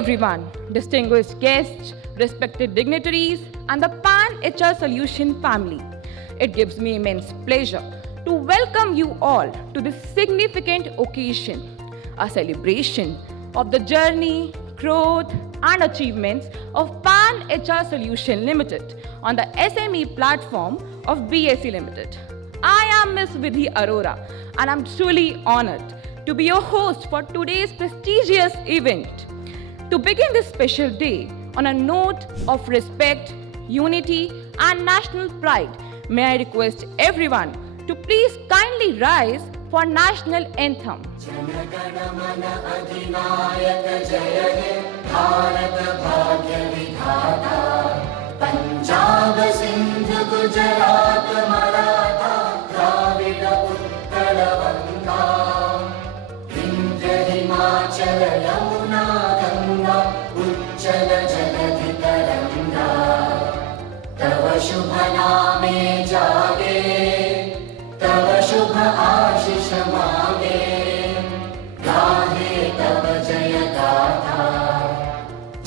everyone, distinguished guests, respected dignitaries, and the Pan HR Solution family. It gives me immense pleasure to welcome you all to this significant occasion, a celebration of the journey, growth, and achievements of Pan HR Solution Limited on the SME platform of BSE Limited. I am Ms. Vidhi Arora, and I'm truly honored to be your host for today's prestigious event. To begin this special day on a note of respect, unity, and national pride, may I request everyone to please kindly rise for national anthem. Punjab Sindh Gujarat Maratha Dravid Utkal Ganga Vindhya Himachal Yamuna Ganga उच्चल जलधि तरंगा तव शुभ नामे जागे तव शुभ आशीष मागे गाहे तव जय गाथा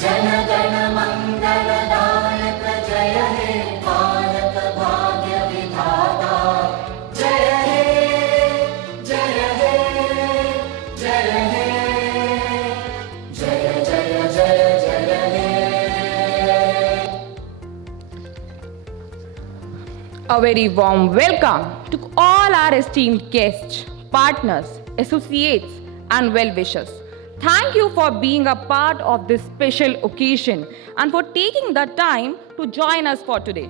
जन गण मंगल दायक जय हे भारत भाग्य विधाता जय हे जय हे जय हे जय जय जय जय हे. A very warm welcome to all our esteemed guests, partners, associates, and well-wishers. Thank you for being a part of this special occasion and for taking the time to join us for today.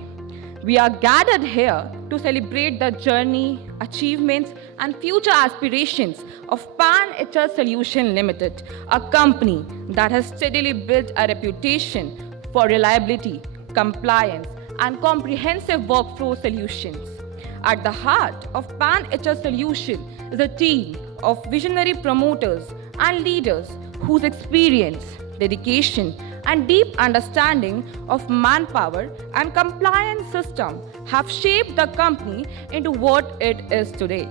We are gathered here to celebrate the journey, achievements, and future aspirations of Pan HR Solution Limited, a company that has steadily built a reputation for reliability, compliance, and comprehensive workflow solutions. At the heart of Pan HR Solution is a team of visionary promoters and leaders whose experience, dedication, and deep understanding of manpower and compliance system have shaped the company into what it is today.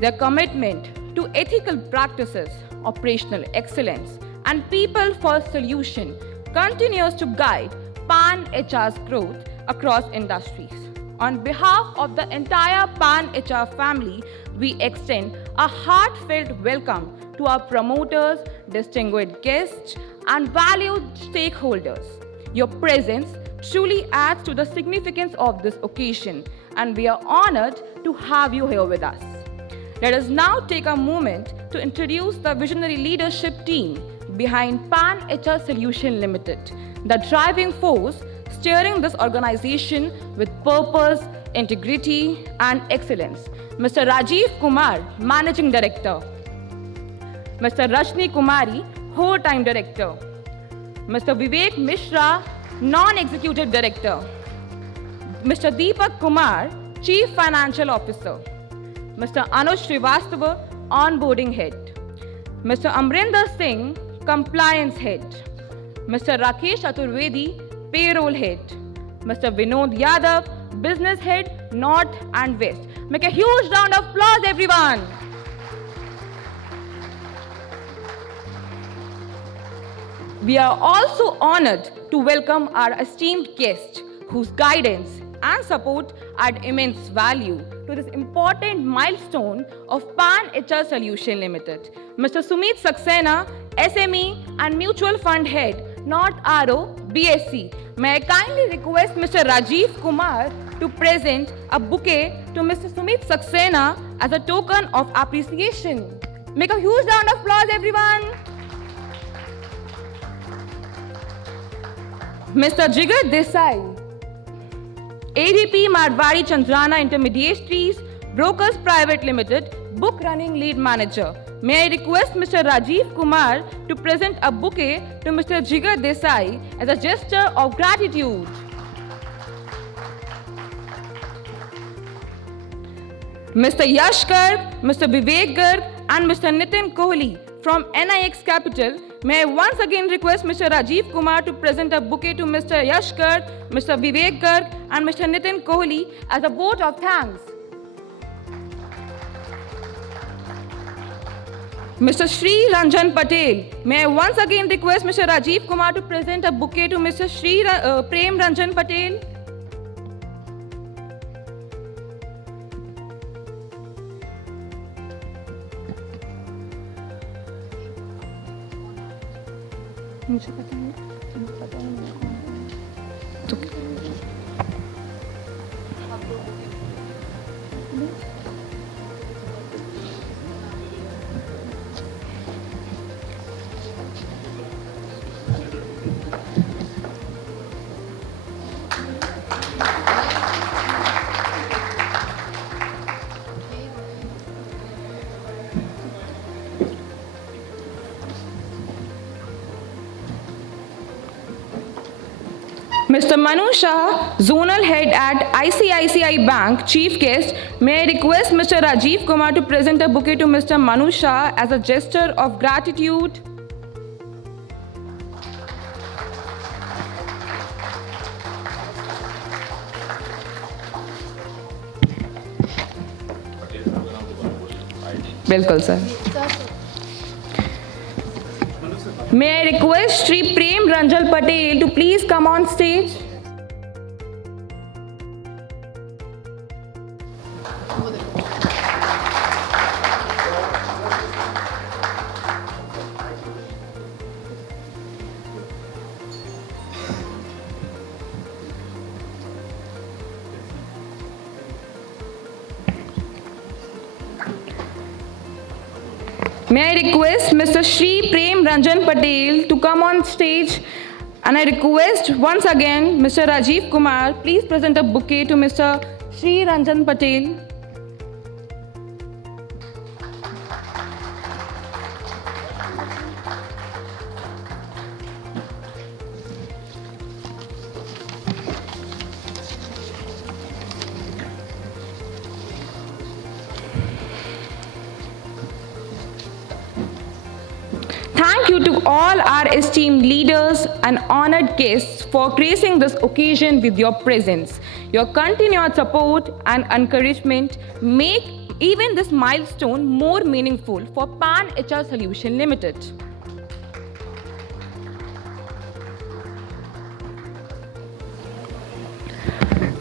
Their commitment to ethical practices, operational excellence, and people-first solution continues to guide Pan HR's growth across industries. On behalf of the entire Pan HR family, we extend a heartfelt welcome to our promoters, distinguished guests, and valued stakeholders. Your presence truly adds to the significance of this occasion, and we are honored to have you here with us. Let us now take a moment to introduce the visionary leadership team behind Pan HR Solution Limited, the driving force steering this organization with purpose, integrity, and excellence. Mr. Rajiv Kumar, Managing Director. Mr. Rashni Kumari, Whole-Time Director. Mr. Vivek Mishra, Non-Executive Director. Mr. Deepak Kumar, Chief Financial Officer. Mr. Anush Srivastava, Onboarding Head. Mr. Amrinder Singh, Compliance Head. Mr. Rakesh Aturvedi, Payroll Head. Mr. Vinod Yadav, Business Head, North and West. Make a huge round of applause, everyone. We are also honored to welcome our esteemed guest, whose guidance and support add immense value to this important milestone of Pan HR Solution Limited. Mr. Sumit Saxena, SME and Mutual Fund Head, North RO, BSE. May I kindly request Mr. Rajiv Kumar to present a bouquet to Mr. Sumit Saxena as a token of appreciation. Make a huge round of applause, everyone. Mr. Jigar Desai, AVP Marwari Chandrana Intermediaries, Brokers Private Limited, Book Running Lead Manager. May I request Mr. Rajiv Kumar to present a bouquet to Mr. Jigar Desai as a gesture of gratitude. Mr. Yash Garg, Mr. Vivek Garg, and Mr. Nitin Kohli from NIX Capital. May I once again request Mr. Rajiv Kumar to present a bouquet to Mr. Yash Garg, Mr. Vivek Garg, and Mr. Nitin Kohli as a vote of thanks. Mr. Sri Ranjan Patel. May I once again request Mr. Rajiv Kumar to present a bouquet to Mr. Prem Ranjan Patel. मुझे पता नहीं, पता नहीं तो Mr. Manu Shah, Zonal Head at ICICI Bank, Chief Guest, may I request Mr. Rajiv Kumar to present a bouquet to Mr. Manu Shah as a gesture of gratitude. Welcome, sir. May I request Sri Prem Ranjan Patel to please come on stage. May I request Mr. Sri Prem Ranjan Patel to come on stage, and I request once again Mr. Rajiv Kumar, please present a bouquet to Mr. Sri Ranjan Patel. Thank you to all our esteemed leaders and honored guests for gracing this occasion with your presence. Your continued support and encouragement make even this milestone more meaningful for Pan HR Solution Limited.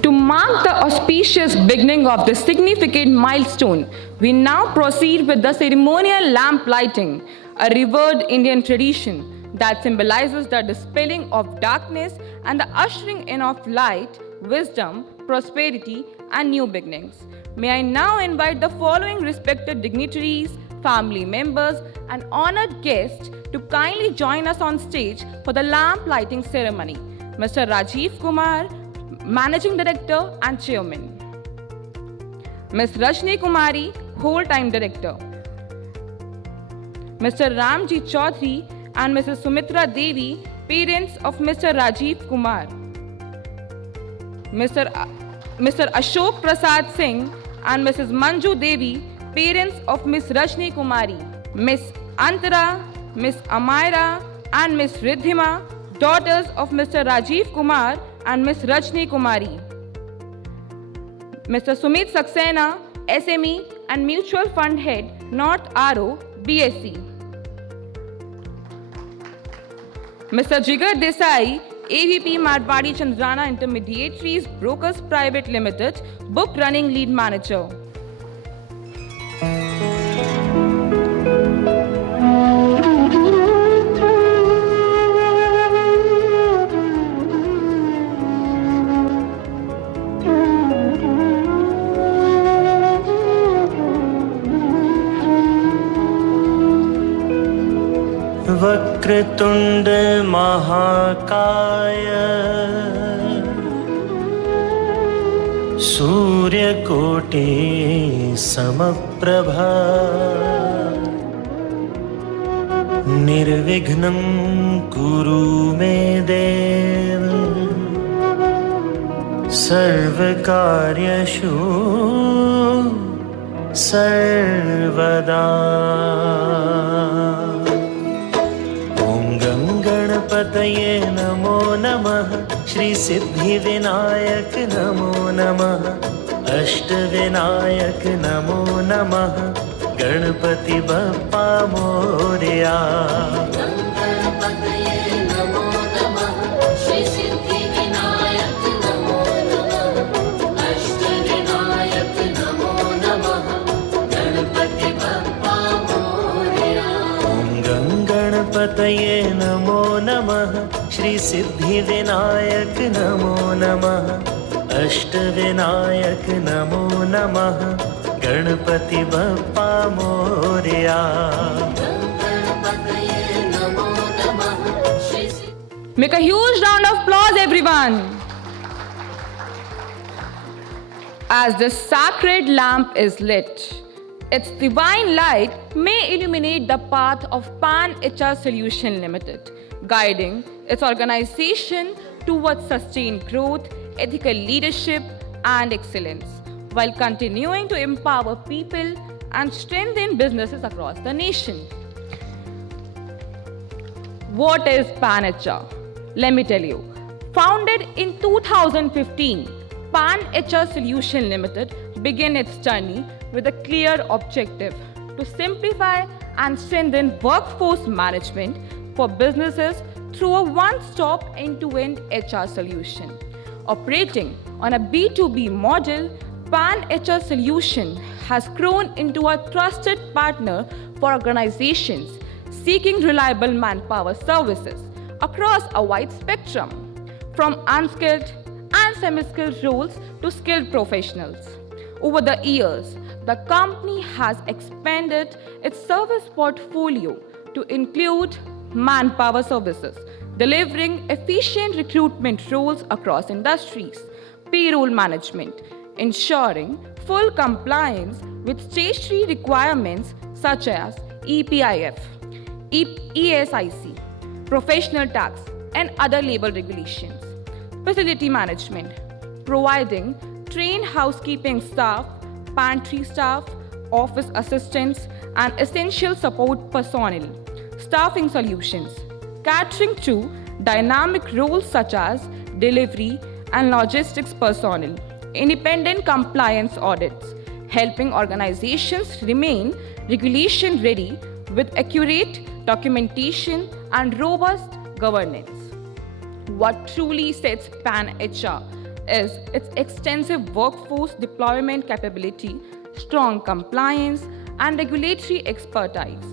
To mark the auspicious beginning of this significant milestone, we now proceed with the ceremonial lamp lighting, a revered Indian tradition that symbolizes the dispelling of darkness and the ushering in of light, wisdom, prosperity, and new beginnings. May I now invite the following respected dignitaries, family members, and honored guests to kindly join us on stage for the lamp lighting ceremony. Mr. Rajiv Kumar, Managing Director and Chairman. Ms. Rajni Kumari, Whole-Time Director. Mr. Ramji Chaudhary and Mrs. Sumitra Devi, parents of Mr. Rajiv Kumar. Mr. Ashok Prasad Singh and Mrs. Manju Devi, parents of Ms. Rajni Kumari. Ms. Antara, Ms. Amaira and Ms. Riddhima, daughters of Mr. Rajiv Kumar and Ms. Rajni Kumari. Mr. Sumit Saxena, SME and Mutual Fund Head, North RO, BSc. Mr. Jigar Desai, AVP Marwadi Chandrana Intermediaries Brokers Private Limited, Book Running Lead Manager. Vakratunda महाकाय सूर्यकोटि समप्रभा निर्विघ्नं कुरु मे देव सर्वकार्येषु सर्वदा। गणपतये नमो नमः, श्री सिद्धिविनायक नमो नमः, अष्टविनायक नमो नमः, गणपति बप्पा मोरया। गणपतये नमो नमः श्री सिद्धिविनायक नमो नमः अष्टविनायक नमो नमः गणपति बप्पा मोरया। ॐ गणपतये नमो नमः श्री सिद्धिविनायक नमो नमः अष्टविनायक नमो नमः गणपति बप्पा मोरया। गणपतये नमो नमः Shri Make a huge round of applause, everyone. As the sacred lamp is lit, its divine light may illuminate the path of Pan HR Solution Limited, guiding its organization towards sustained growth, ethical leadership, and excellence, while continuing to empower people and strengthen businesses across the nation. What is Pan HR? Let me tell you. Founded in 2015, Pan HR Solution Limited began its journey with a clear objective to simplify and strengthen workforce management for businesses through a one-stop end-to-end HR solution. Operating on a B2B model, Pan HR Solution has grown into a trusted partner for organizations seeking reliable manpower services across a wide spectrum, from unskilled and semi-skilled roles to skilled professionals. Over the years, the company has expanded its service portfolio to include manpower services, delivering efficient recruitment roles across industries, payroll management, ensuring full compliance with statutory requirements such as EPIF, ESIC, professional tax, and other labor regulations. Facility management, providing trained housekeeping staff, pantry staff, office assistants, and essential support personnel. Staffing solutions, catering to dynamic roles such as delivery and logistics personnel. Independent compliance audits, helping organizations remain regulation ready with accurate documentation and robust governance. What truly sets Pan HR is its extensive workforce deployment capability, strong compliance and regulatory expertise,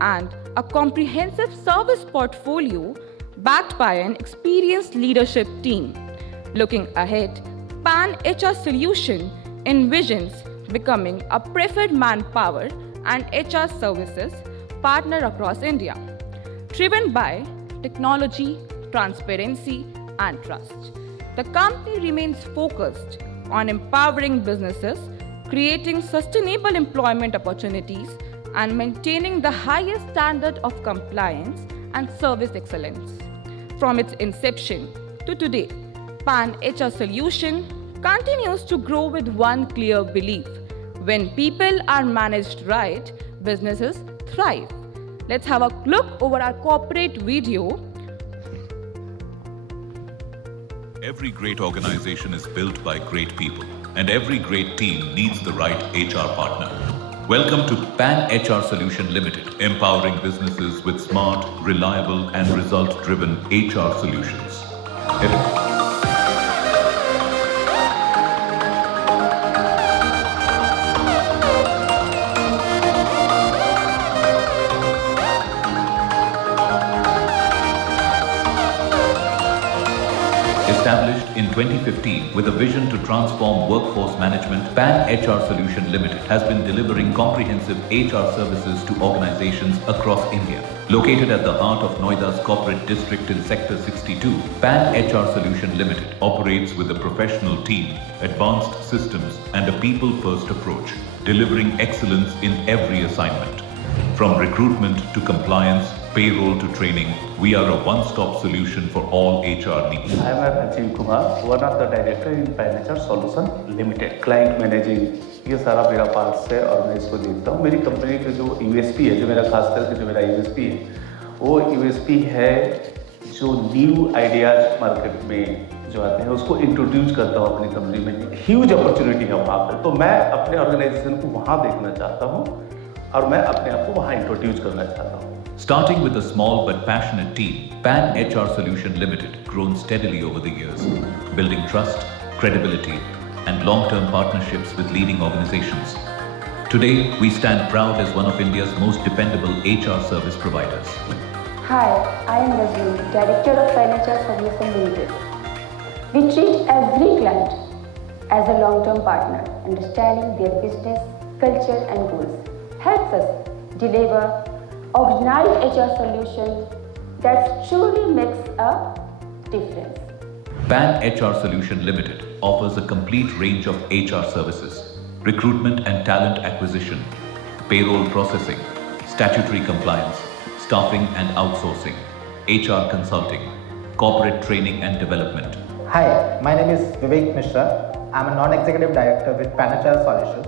and a comprehensive service portfolio backed by an experienced leadership team. Looking ahead, Pan HR Solution envisions becoming a preferred manpower and HR services partner across India, driven by technology, transparency, and trust. The company remains focused on empowering businesses, creating sustainable employment opportunities, and maintaining the highest standard of compliance and service excellence. From its inception to today, Pan HR Solution continues to grow with one clear belief: when people are managed right, businesses thrive. Let's have a look over our corporate video. Every great organization is built by great people, and every great team needs the right HR partner. Welcome to Pan HR Solution Limited, empowering businesses with smart, reliable, and result-driven HR solutions. Established in 2015 with a vision to transform workforce management, Pan HR Solution Limited has been delivering comprehensive HR services to organizations across India. Located at the heart of Noida's corporate district in Sector 62, Pan HR Solution Limited operates with a professional team, advanced systems, and a people-first approach, delivering excellence in every assignment. From recruitment to compliance, payroll to training, we are a one-stop solution for all HR needs. I am Rajiv Kumar, one of the director in Pan HR Solution Limited. Client managing ये सारा मेरा part है और मैं इसको देखता हूँ। मेरी कंपनी का जो USP है, जो मेरा खास करके जो मेरा USP है, वो USP है जो न्यू आइडियाज मार्केट में जो आते हैं उसको इंट्रोड्यूस करता हूँ अपनी कंपनी में। ह्यूज अपॉर्चुनिटी है वहाँ पर, तो मैं अपने ऑर्गेनाइजेशन को वहाँ देखना चाहता हूँ और मैं अपने आप को वहाँ इंट्रोड्यूस करना चाहता हूँ। Starting with a small but passionate team, Pan HR Solution Limited grown steadily over the years, building trust, credibility, and long-term partnerships with leading organizations. Today, we stand proud as one of India's most dependable HR service providers. Hi, I am Rajni, Director of Financial Solutions Limited. We treat every client as a long-term partner, understanding their business, culture and goals. Helps us deliver organized HR solution that truly makes a difference. Pan HR Solution Limited offers a complete range of HR services, recruitment and talent acquisition, payroll processing, statutory compliance, staffing and outsourcing, HR consulting, corporate training and development. Hi, my name is Vivek Mishra. I'm a non-executive director with Pan HR Solutions.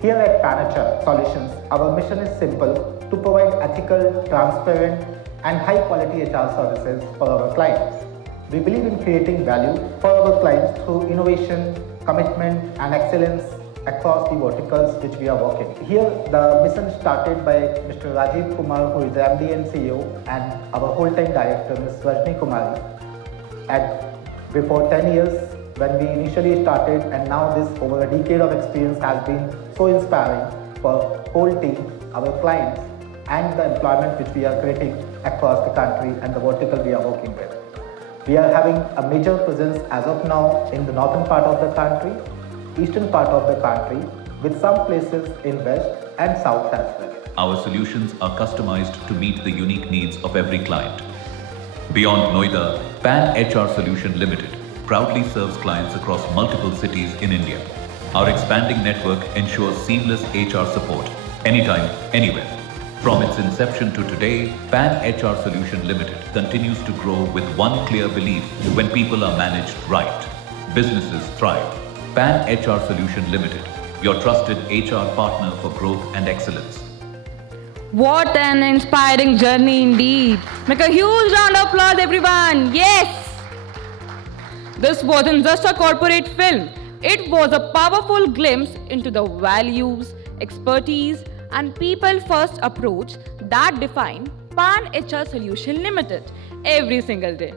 Here at Pan HR Solutions, our mission is simple: to provide ethical, transparent, and high-quality HR services for our clients. We believe in creating value for our clients through innovation, commitment, and excellence across the verticals which we are working. Here, the mission started by Mr. Rajiv Kumar, who is the MD and CEO, and our whole-time director, Ms. Rajni Kumari. Before 10 years, when we initially started, and now this over a decade of experience has been so inspiring for whole team, our clients, and the employment which we are creating across the country and the vertical we are working with. We are having a major presence as of now in the northern part of the country, eastern part of the country, with some places in west and south as well. Our solutions are customized to meet the unique needs of every client. Beyond Noida, Pan HR Solution Limited proudly serves clients across multiple cities in India. Our expanding network ensures seamless HR support anytime, anywhere. From its inception to today, Pan HR Solution Limited continues to grow with one clear belief: when people are managed right, businesses thrive. Pan HR Solution Limited, your trusted HR partner for growth and excellence. What an inspiring journey indeed. Make a huge round of applause, everyone. Yes! This wasn't just a corporate film. It was a powerful glimpse into the values, expertise, and people-first approach that define Pan HR Solution Limited every single day.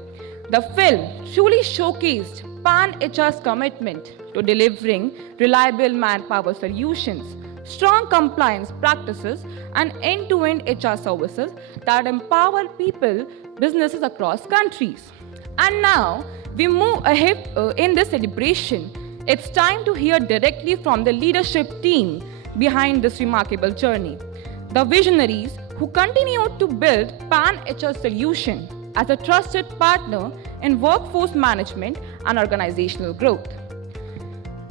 The film truly showcased Pan HR's commitment to delivering reliable manpower solutions, strong compliance practices, and end-to-end HR services that empower people, businesses across countries. And now, we move ahead in this celebration. It's time to hear directly from the leadership team behind this remarkable journey, the visionaries who continue to build Pan HR Solution as a trusted partner in workforce management and organizational growth.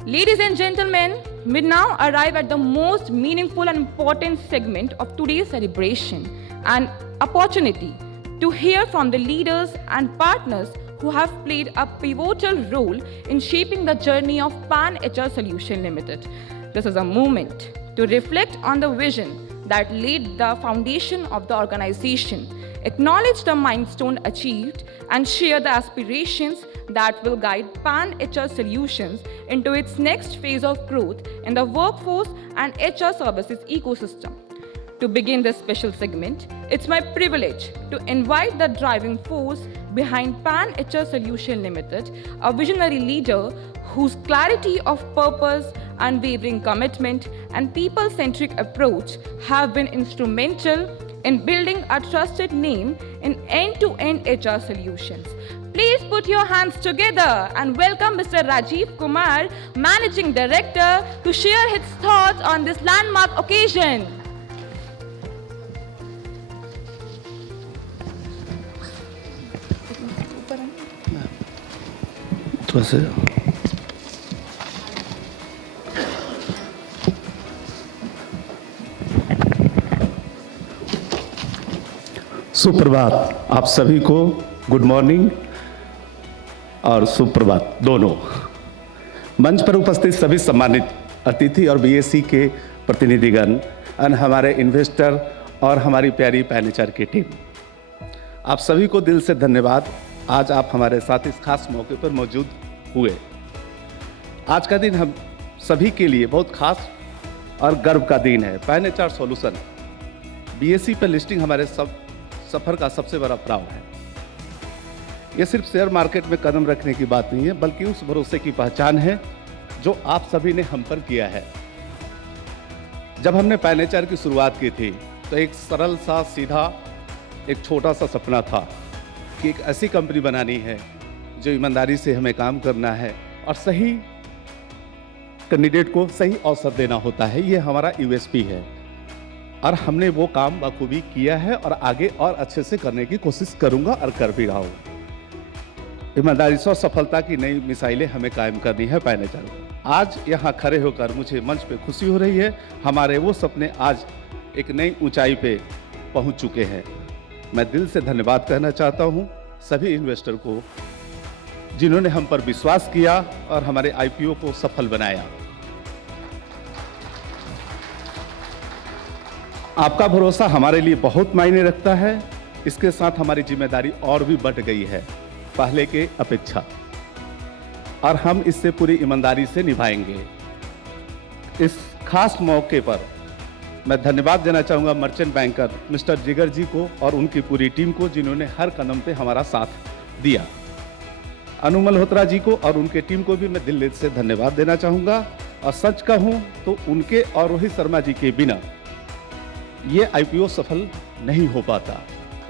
Ladies and gentlemen, we now arrive at the most meaningful and important segment of today's celebration, an opportunity to hear from the leaders and partners who have played a pivotal role in shaping the journey of Pan HR Solution Limited. This is a moment to reflect on the vision that laid the foundation of the organization, acknowledge the milestone achieved, and share the aspirations that will guide Pan HR Solutions into its next phase of growth in the workforce and HR services ecosystem. To begin this special segment, it's my privilege to invite the driving force behind Pan HR Solution Limited, a visionary leader whose clarity of purpose, unwavering commitment, and people-centric approach have been instrumental in building a trusted name in end-to-end HR solutions. Please put your hands together and welcome Mr. Rajiv Kumar, Managing Director, to share his thoughts on this landmark occasion. सुप्रभात आप सभी को, good morning और सुप्रभात दोनों। मंच पर उपस्थित सभी सम्मानित अतिथि और बीएससी के प्रतिनिधिगण और हमारे इन्वेस्टर और हमारी प्यारी पैन एचआर की टीम, आप सभी को दिल से धन्यवाद। आज आप हमारे साथ इस खास मौके पर मौजूद हुए। आज का दिन हम सभी के लिए बहुत खास और गर्व का दिन है। पैन एचआर सॉल्यूशन BSE पर लिस्टिंग हमारे सफ़र का सबसे बड़ा प्राव है। ये सिर्फ शेयर मार्केट में कदम रखने की बात नहीं है, बल्कि उस भरोसे की पहचान है जो आप सभी ने हम पर किया है। जब हमने पैन एचआर की शुरुआत की थी तो एक सरल सा सीधा एक छोटा सा सपना था कि एक ऐसी कंपनी बनानी है जो ईमानदारी से हमें काम करना है और सही कैंडिडेट को सही अवसर देना होता है। ये हमारा USP है और हमने वो काम बखूबी किया है और आगे और अच्छे से करने की कोशिश करूंगा और कर भी रहा हूँ। ईमानदारी से सफलता की नई मिसाइलें हमें कायम करनी है पैन एचआर को। आज यहाँ खड़े होकर मुझे मंच पे खुशी हो रही है। हमारे वो सपने आज एक नई ऊंचाई पे पहुँच चुके हैं। मैं दिल से धन्यवाद कहना चाहता हूँ सभी इन्वेस्टर को जिन्होंने हम पर विश्वास किया और हमारे IPO को सफल बनाया। आपका भरोसा हमारे लिए बहुत मायने रखता है। इसके साथ हमारी जिम्मेदारी और भी बढ़ गई है पहले के अपेक्षा, और हम इससे पूरी ईमानदारी से निभाएंगे। इस खास मौके पर मैं धन्यवाद देना चाहूँगा मर्चेंट बैंकर मिस्टर जिगर जी को और उनकी पूरी टीम को जिन्होंने हर कदम पे हमारा साथ दिया। अनु मल्होत्रा जी को और उनके टीम को भी मैं दिल से धन्यवाद देना चाहूँगा। और सच कहूँ तो उनके और रोहित शर्मा जी के बिना ये IPO सफल नहीं हो पाता।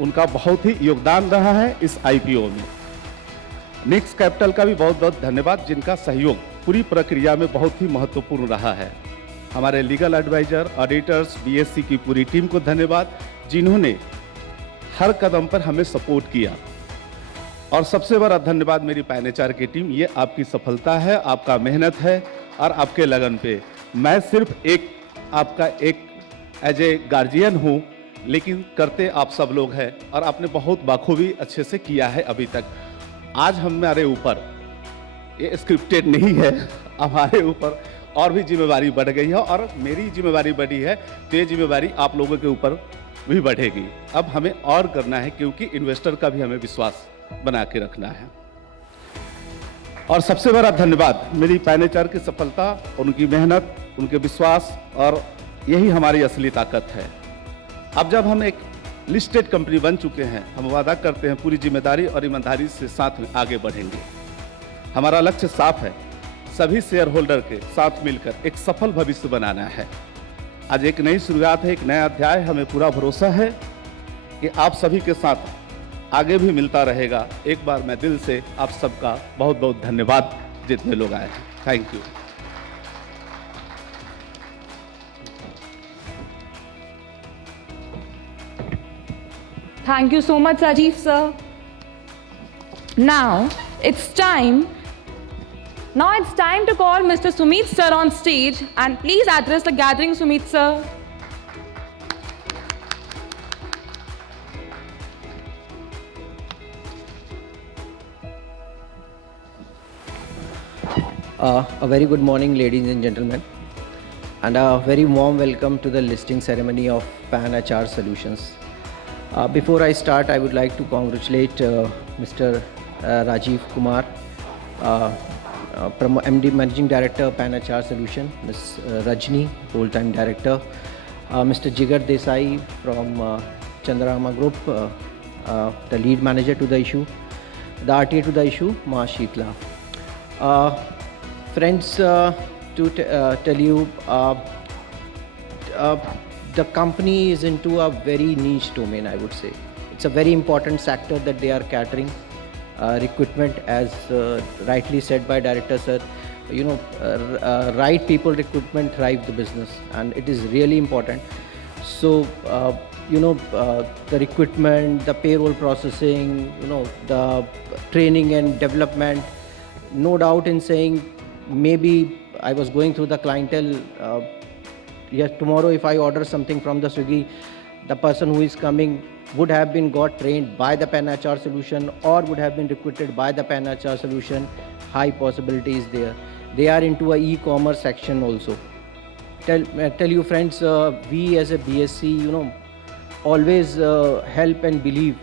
उनका बहुत ही योगदान रहा है इस IPO में। निक्स कैपिटल का भी बहुत बहुत धन्यवाद जिनका सहयोग पूरी प्रक्रिया में बहुत ही महत्वपूर्ण रहा है। हमारे लीगल एडवाइजर, ऑडिटर्स, BSE की पूरी टीम को धन्यवाद जिन्होंने हर कदम पर हमें सपोर्ट किया। और सबसे बड़ा धन्यवाद मेरी पैन एचआर की टीम। ये आपकी सफलता है, आपका मेहनत है और आपके लगन पे। मैं सिर्फ आपका एक एज ए गार्जियन हूँ, लेकिन करते आप सब लोग हैं और आपने बहुत बाखूबी अच्छे से किया है अभी तक। आज हमारे ऊपर ये स्क्रिप्टेड नहीं है, हमारे ऊपर और भी जिम्मेवारी बढ़ गई है और मेरी जिम्मेवारी बढ़ी है तो ये जिम्मेवारी आप लोगों के ऊपर भी बढ़ेगी। अब हमें और करना है क्योंकि इन्वेस्टर का भी हमें विश्वास बना के रखना है। और सबसे बड़ा धन्यवाद मेरी पैन एचआर की सफलता, उनकी मेहनत, उनके विश्वास, और यही हमारी असली ताकत है। अब जब हम एक लिस्टेड कंपनी बन चुके हैं, हम वादा करते हैं पूरी जिम्मेदारी और ईमानदारी से साथ में आगे बढ़ेंगे। हमारा लक्ष्य साफ है, सभी शेयर होल्डर के साथ मिलकर एक सफल भविष्य बनाना है। आज एक नई शुरुआत है, एक नया अध्याय। हमें पूरा भरोसा है कि आप सभी के साथ आगे भी मिलता रहेगा। एक बार मैं दिल से आप सबका बहुत बहुत धन्यवाद जितने लोग आए हैं। Thank you. Thank you so much, Rajiv sir. Now it's time to call Mr. Sumit sir on stage, and please address the gathering, Sumit sir. A very good morning, ladies and gentlemen, and a very warm welcome to the listing ceremony of PAN HR Solutions. Before I start, I would like to congratulate Mr. Rajiv Kumar, MD Managing Director, PAN HR Solution, Ms. Rajni, Full-Time Director, Mr. Jigar Desai from Chandrama Group, the Lead Manager to the issue, the RTA to the issue, Ma Sheetla. Friends, to tell you, the company is into a very niche domain, I would say. It's a very important sector that they are catering. Recruitment, as rightly said by Director Sir, right people recruitment drive the business, and it is really important. So, the recruitment, the payroll processing, the training and development, no doubt in saying, maybe I was going through the clientele. Yes, tomorrow if I order something from the Swiggy, the person who is coming would have been got trained by the PAN HR solution or would have been recruited by the PAN HR solution. High possibility is there. They are into a e-commerce section also. Tell you friends, we as a BSE, always help and believe,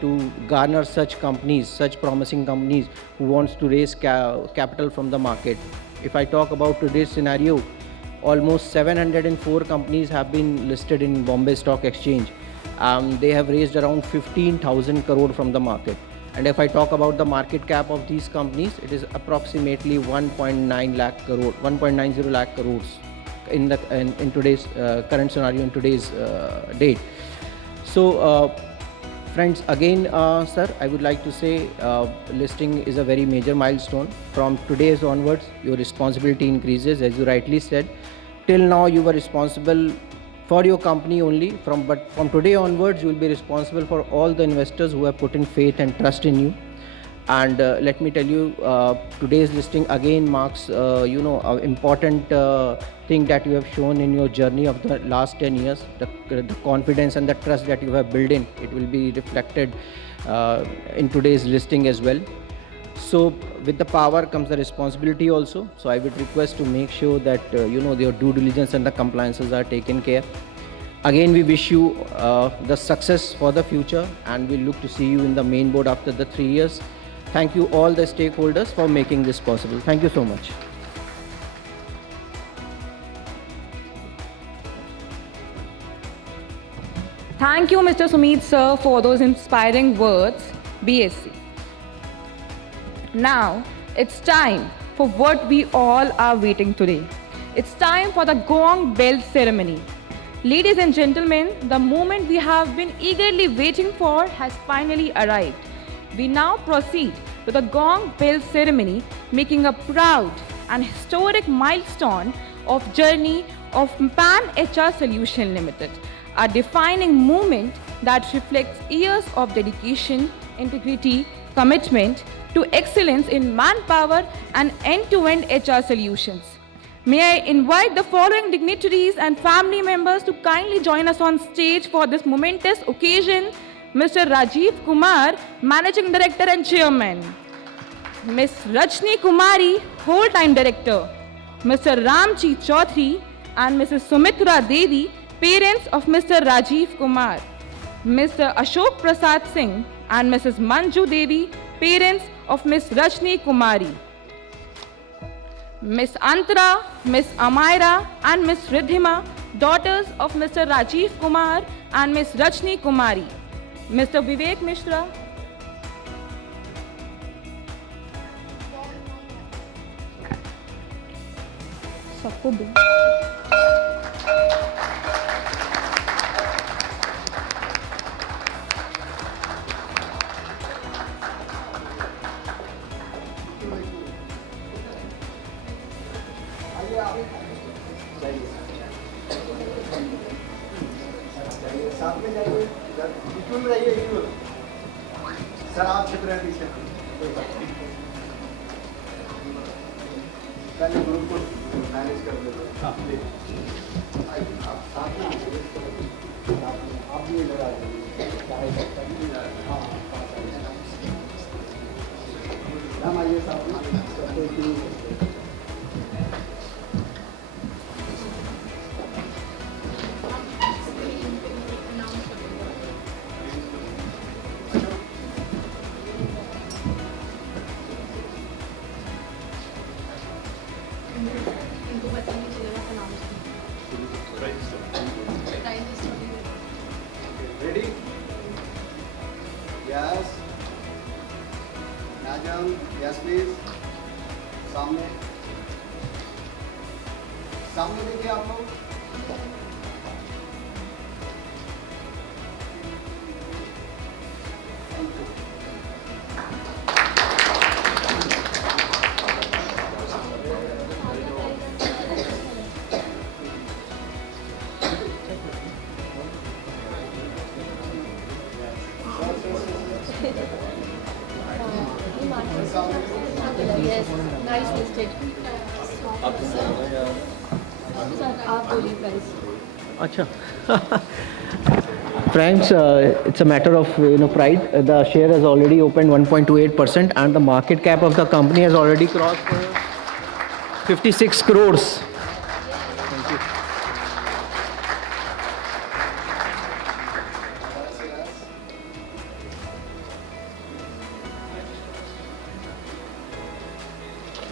to garner such companies, such promising companies who wants to raise capital from the market. If I talk about today's scenario, almost 704 companies have been listed in Bombay Stock Exchange. They have raised around 15,000 crore from the market. And if I talk about the market cap of these companies, it is approximately 1.9 lakh crore, 1.90 lakh crores in today's current scenario, in today's date. So, friends, again, sir, I would like to say listing is a very major milestone. From today's onwards, your responsibility increases, as you rightly said. Till now, you were responsible for your company only, but from today onwards, you will be responsible for all the investors who have put in faith and trust in you. And let me tell you, today's listing again marks, an important thing that you have shown in your journey of the last 10 years. The confidence and the trust that you have built in, it will be reflected in today's listing as well. So with the power comes the responsibility also. So I would request to make sure that your due diligence and the compliances are taken care. Again, we wish you the success for the future, and we look to see you in the main board after the 3 years. Thank you all the stakeholders for making this possible. Thank you so much. Thank you, Mr. Sumit sir, for those inspiring words. BSc. Now, it's time for what we all are waiting today. It's time for the gong bell ceremony. Ladies and gentlemen, the moment we have been eagerly waiting for has finally arrived. We now proceed to the gong bell ceremony, making a proud and historic milestone of journey of Pan HR Solution Limited, a defining moment that reflects years of dedication, integrity, commitment to excellence in manpower and end-to-end HR solutions. May I invite the following dignitaries and family members to kindly join us on stage for this momentous occasion. Mr. Rajiv Kumar, Managing Director and Chairman. Ms. Rajni Kumari, Whole-Time Director. Mr. Ramji Chaudhary and Mrs. Sumitra Devi, parents of Mr. Rajiv Kumar. Mr. Ashok Prasad Singh and Mrs. Manju Devi, parents of Ms. Rajni Kumari. Ms. Antara, Ms. Amaira and Ms. Ridhima, daughters of Mr. Rajiv Kumar and Ms. Rajni Kumari. Mr. Vivek Mishra. सबको दो. साथ में जाइए, बिल्कुल रहिए, बिल्कुल। Sir आप छिप रहे हैं पीछे। पहले ग्रुप को मैनेज कर देते हैं। आप साथ में आप भी इधर आ जाइए। हाँ, हम आइए साथ में। Ready? Yes. Najam, yes please. सामने देखिए आप लोग। Yes, nice listed. Sir, आप बोलिए guys. Acha. Friends, it's a matter of pride. The share has already opened 1.28%, and the market cap of the company has already crossed 56 crores.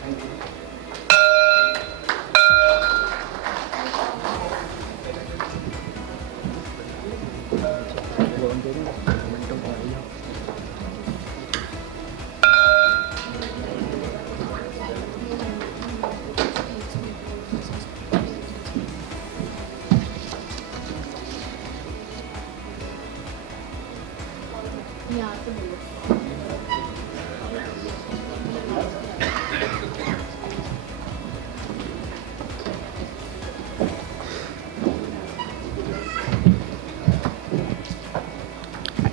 Thank you.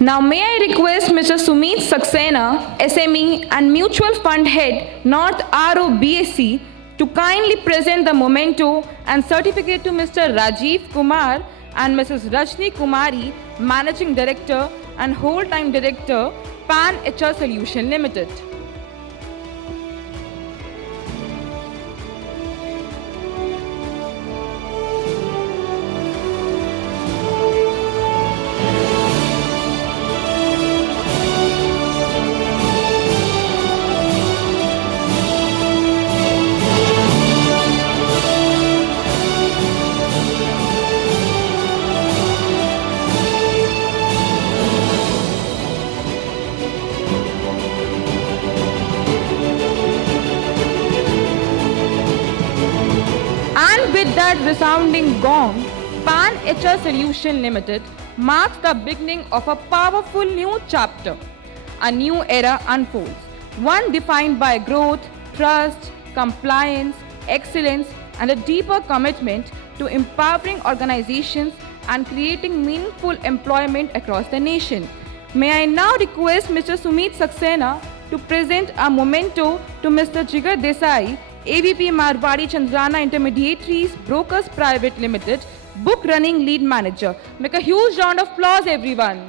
Now may I request Mr. Sumit Saxena, SME and Mutual Fund Head, North ROBSC, to kindly present the memento and certificate to Mr. Rajiv Kumar and Mrs. Rajni Kumari, Managing Director and Whole-Time Director, Pan HR Solution Limited. With that resounding gong, Pan HR Solution Limited marks the beginning of a powerful new chapter. A new era unfolds, one defined by growth, trust, compliance, excellence, and a deeper commitment to empowering organizations and creating meaningful employment across the nation. May I now request Mr. Sumit Saxena to present a memento to Mr. Jigar Desai, AVP Marwari Chandrana Intermediaries Brokers Private Limited, Book Running Lead Manager. Make a huge round of applause, everyone.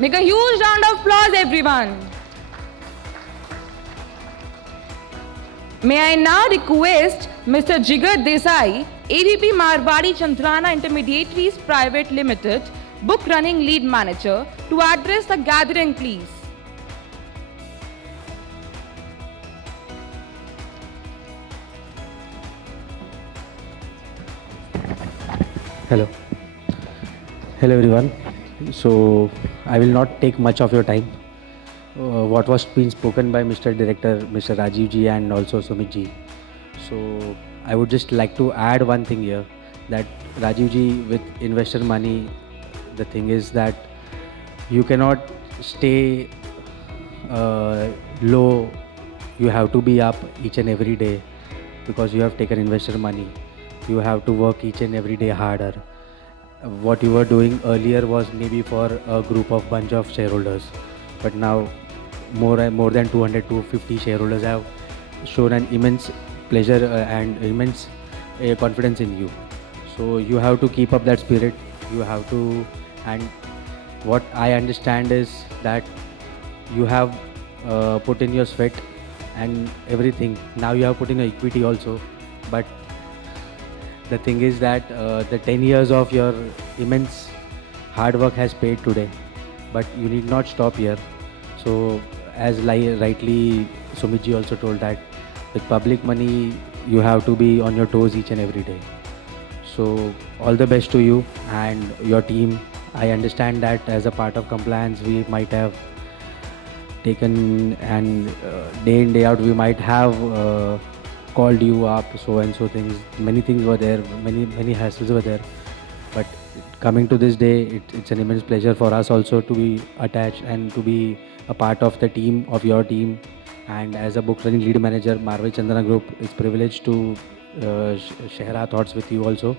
Make a huge round of applause, everyone. May I now request Mr. Jigar Desai, AVP Marwari Chandrana Intermediaries Private Limited, Book Running Lead Manager, to address the gathering, please. Hello everyone. So I will not take much of your time. What was being spoken by Mr. Director, Mr. Rajiv ji and also Sumit ji. So I would just like to add one thing here, that Rajiv ji, with investor money, the thing is that you cannot stay low. You have to be up each and every day because you have taken investor money. You have to work each and every day harder. What you were doing earlier was maybe for a group of bunch of shareholders, but now more than 200 to 50 shareholders have shown an immense pleasure and immense confidence in you. So you have to keep up that spirit. You have to, and what I understand is that you have put in your sweat and everything. Now you have put in your equity also, but the thing is that the 10 years of your immense hard work has paid today, but you need not stop here. So as rightly Sumit ji also told, that with public money you have to be on your toes each and every day. So all the best to you and your team. I understand that as a part of compliance we might have taken, and day in day out we might have called you up, so and so things, many things were there, many hassles were there, but coming to this day, it's an immense pleasure for us also to be attached and to be a part of the team, of your team. And as a book running lead manager, Marwari Chandrana Group is privileged to share our thoughts with you also,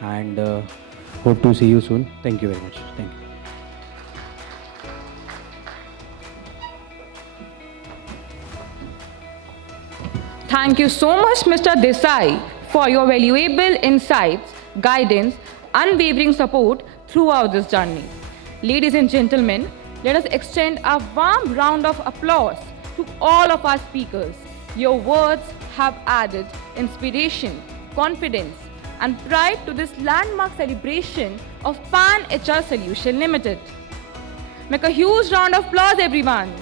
and hope to see you soon. Thank you very much. Thank you. Thank you so much, Mr. Desai, for your valuable insights, guidance, unwavering support throughout this journey. Ladies and gentlemen, let us extend a warm round of applause to all of our speakers. Your words have added inspiration, confidence, and pride to this landmark celebration of Pan HR Solution Limited. Make a huge round of applause, everyone.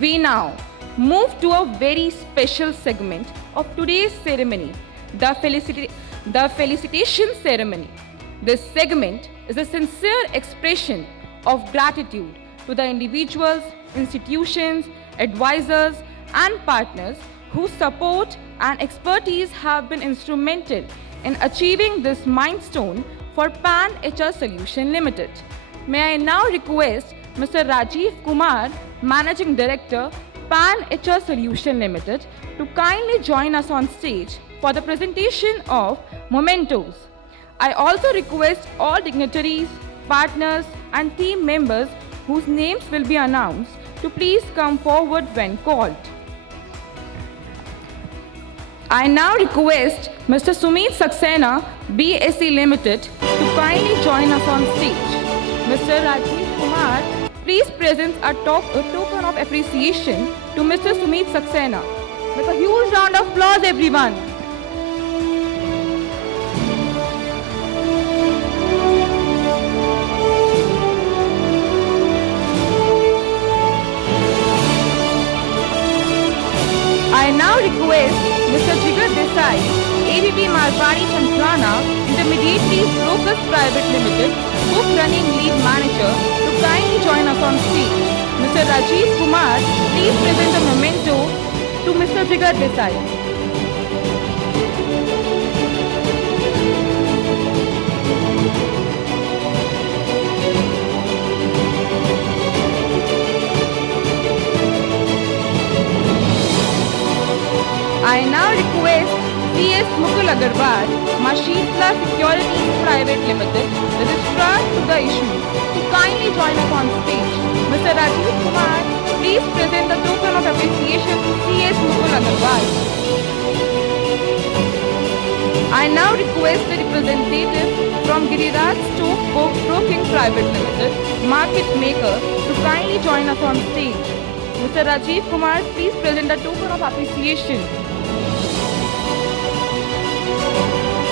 We now move to a very special segment of today's ceremony, the felicitation ceremony. This segment is a sincere expression of gratitude to the individuals, institutions, advisors, and partners whose support and expertise have been instrumental in achieving this milestone for Pan HR Solution Limited. May I now request Mr. Rajiv Kumar, Managing Director, Pan HR Solution Limited, to kindly join us on stage for the presentation of mementos. I also request all dignitaries, partners, and team members whose names will be announced to please come forward when called. I now request Mr. Sumit Saxena, BSc Limited, to kindly join us on stage. Mr. Rajiv Kumar, please present a token of appreciation to Mr. Sumit Saxena. Make a huge round of applause, everyone. I now request Mr. Jigar Desai, ABB Marwari Chandrana, Intermediaries Brokers Private Limited, Book Running Lead Manager, to kindly join us on stage. Mr. Rajiv Kumar, please present a memento to Mr. Jigar Desai. I now request C.S. Mukul Agarwal, Mashitla Securities Private Limited, Registrar to the issue, to kindly join us on stage. Mr. Rajiv Kumar, please present the token of appreciation to C.S. Mukul Agarwal. I now request the representative from Giriraj Stock Broking Private Limited, Market Maker, to kindly join us on stage. Mr. Rajiv Kumar, please present a token of appreciation.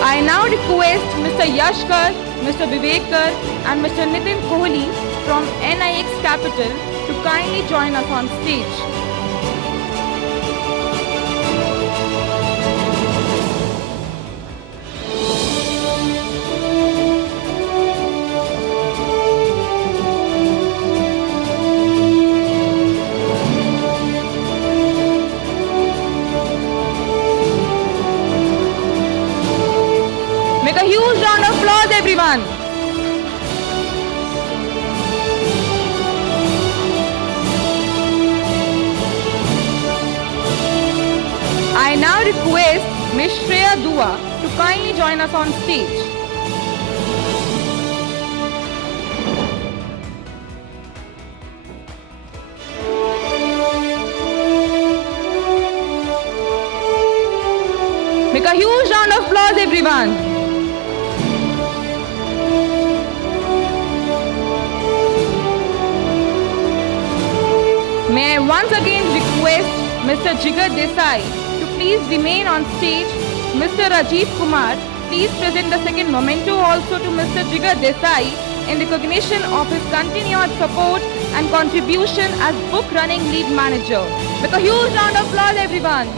I now request Mr. Yashkar, Mr. Vivekar, and Mr. Nitin Kohli from NIX Capital to kindly join us on stage. Make a huge round of applause, everyone. I now request Ms. Shreya Dua to kindly join us on stage. Make a huge round of applause, everyone. May I once again request Mr. Jigar Desai to please remain on stage. Mr. Rajiv Kumar, please present the second memento also to Mr. Jigar Desai in recognition of his continued support and contribution as Book Running Lead Manager. Make a huge round of applause, everyone.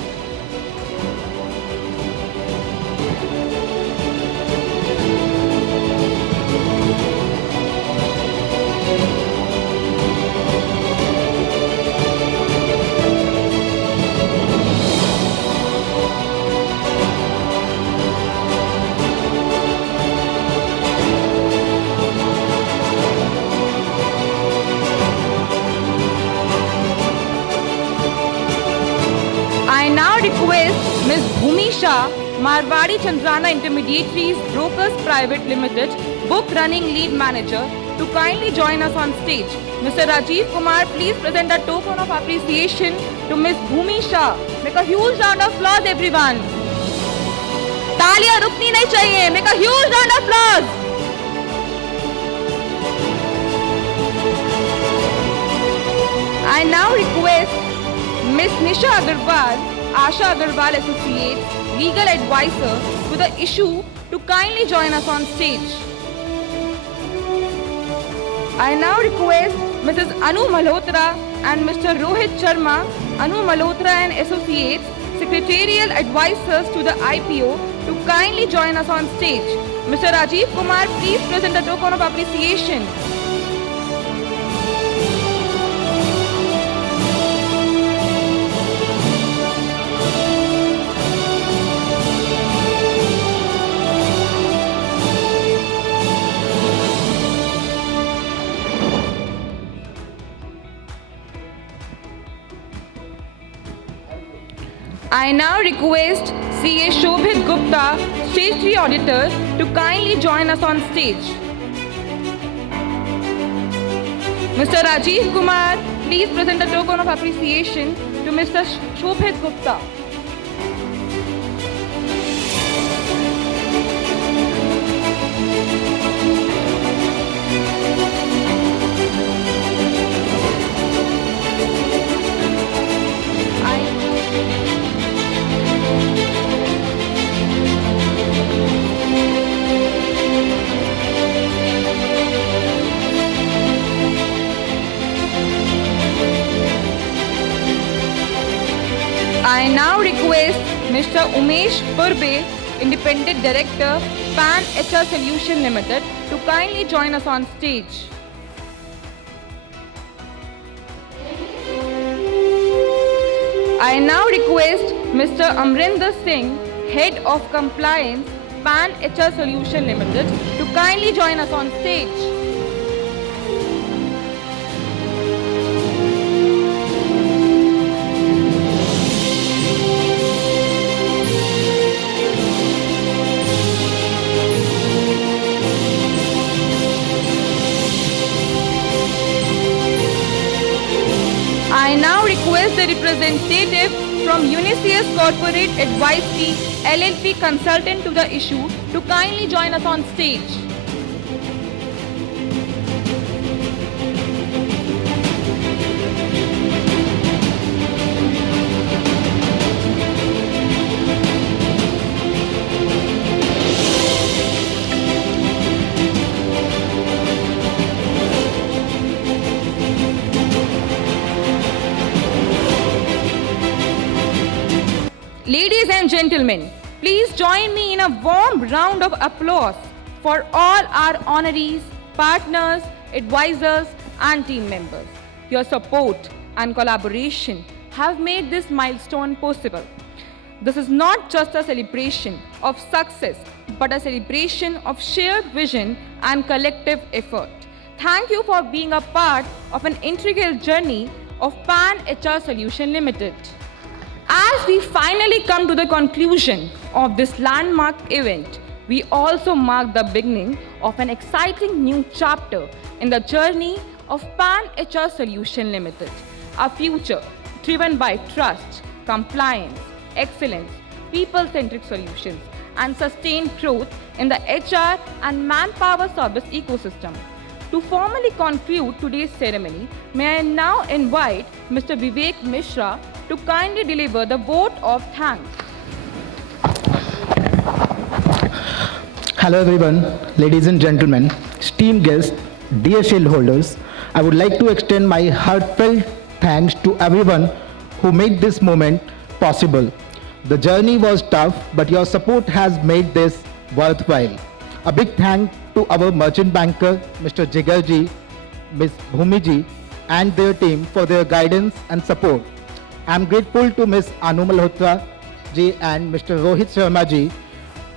I now request Ms. Bhumi Shah, Marwari Chandrana Intermediaries Brokers Private Limited, Book Running Lead Manager, to kindly join us on stage. Mr. Rajiv Kumar, please present a token of appreciation to Ms. Bhumi Shah. Make a huge round of applause, everyone. तालियां रुकनी नहीं चाहिए. Make a huge round of applause. I now request Ms. Nisha Agarwal, Asha Agarwal Associates, Legal Advisor to the issue, to kindly join us on stage. I now request Mrs. Anu Malhotra and Mr. Rohit Sharma, Anu Malhotra and Associates, Secretarial Advisors to the IPO, to kindly join us on stage. Mr. Rajiv Kumar, please present the token of appreciation. I now request CA Shobhit Gupta, Stage 3 Auditor, to kindly join us on stage. Mr. Rajiv Kumar, please present the token of appreciation to Mr. Shobhit Gupta. I now request Mr. Umesh Purbe, Independent Director, PAN HR Solution Limited, to kindly join us on stage. I now request Mr. Amrinder Singh, Head of Compliance, PAN HR Solution Limited, to kindly join us on stage. I now request the representative from Unisys Corporate Advisory LLP consultant to the issue to kindly join us on stage. Ladies and gentlemen, please join me in a warm round of applause for all our honorees, partners, advisors, and team members. Your support and collaboration have made this milestone possible. This is not just a celebration of success, but a celebration of shared vision and collective effort. Thank you for being a part of an integral journey of PAN HR Solution Limited. As we finally come to the conclusion of this landmark event, we also mark the beginning of an exciting new chapter in the journey of PAN HR Solution Limited, a future driven by trust, compliance, excellence, people-centric solutions, and sustained growth in the HR and manpower service ecosystem. To formally conclude today's ceremony, may I now invite Mr. Vivek Mishra to kindly deliver the vote of thanks. Hello everyone, ladies and gentlemen, esteemed guests, dear shareholders, I would like to extend my heartfelt thanks to everyone who made this moment possible. The journey was tough, but your support has made this worthwhile. A big thank to our merchant banker, Mr. Jigarji, Ms. Bhumiji, and their team for their guidance and support. I am grateful to Ms. Anu Malhotra ji and Mr. Rohit Sharma ji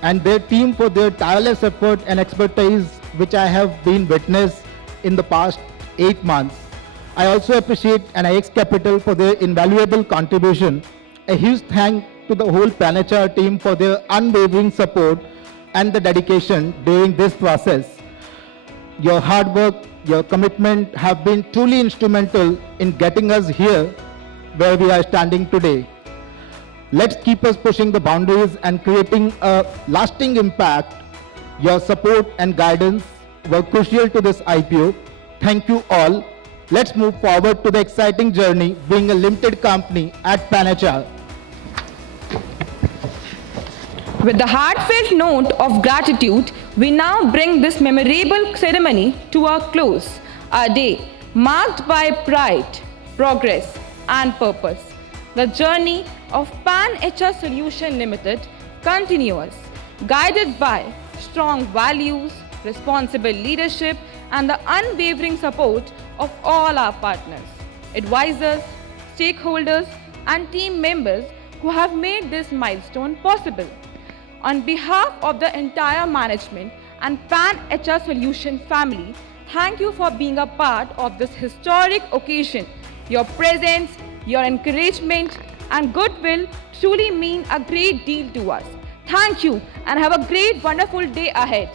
and their team for their tireless effort and expertise which I have been witness in the past 8 months. I also appreciate NIX Capital for their invaluable contribution. A huge thank to the whole PAN HR team for their unwavering support and the dedication during this process. Your hard work, your commitment have been truly instrumental in getting us here where we are standing today. Let's keep us pushing the boundaries and creating a lasting impact. Your support and guidance were crucial to this IPO. Thank you all. Let's move forward to the exciting journey being a limited company at PAN HR. With the heartfelt note of gratitude, we now bring this memorable ceremony to a close. A day marked by pride, progress, and purpose. The journey of PAN HR Solution Limited continues, guided by strong values, responsible leadership, and the unwavering support of all our partners, advisors, stakeholders, and team members who have made this milestone possible. On behalf of the entire management and Pan HR Solution family, thank you for being a part of this historic occasion. Your presence, your encouragement, and goodwill truly mean a great deal to us. Thank you and have a great, wonderful day ahead.